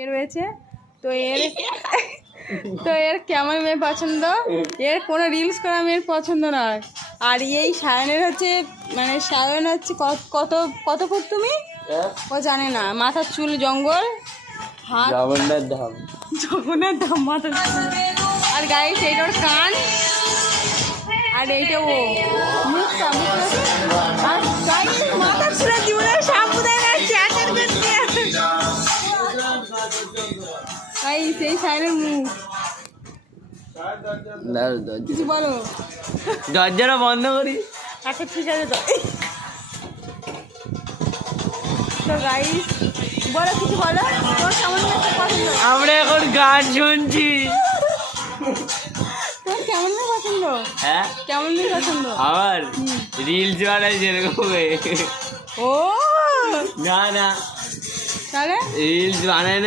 এর রয়েছে তো এর কেমন মেয়ে পছন্দ, এর কোনো রিলস করা মেয়ের পছন্দ নয়। আর এই সায়নের হচ্ছে মানে সায়ন হচ্ছে কত কত ফুট তুমি ও জানে না, মাথার চুল জঙ্গল, হাত জগন্নাথ ধাম মাথার চুল, আর গায়ে সেইটার কান, আর এইটা ও মুখটা আর মাথার চুলের জীবনে শ্যাম্পু দেয় না, চ্যাটার করতে ভাই সেই সাইনের মুখ। কিছু বলো, দরজাটা বন্ধ করি। আচ্ছা ঠিক আছে তো গাইস বলো, কিছু বলো, তোর কেমন মেয়ে পছন্দ? আমরা এখন গান শুনছি। তোর কেমন মেয়ে পছন্দ? হ্যাঁ কেমন মেয়ে পছন্দ? আমার রিলস বানাই যেরকম। ও না তাহলে রিলস বানাই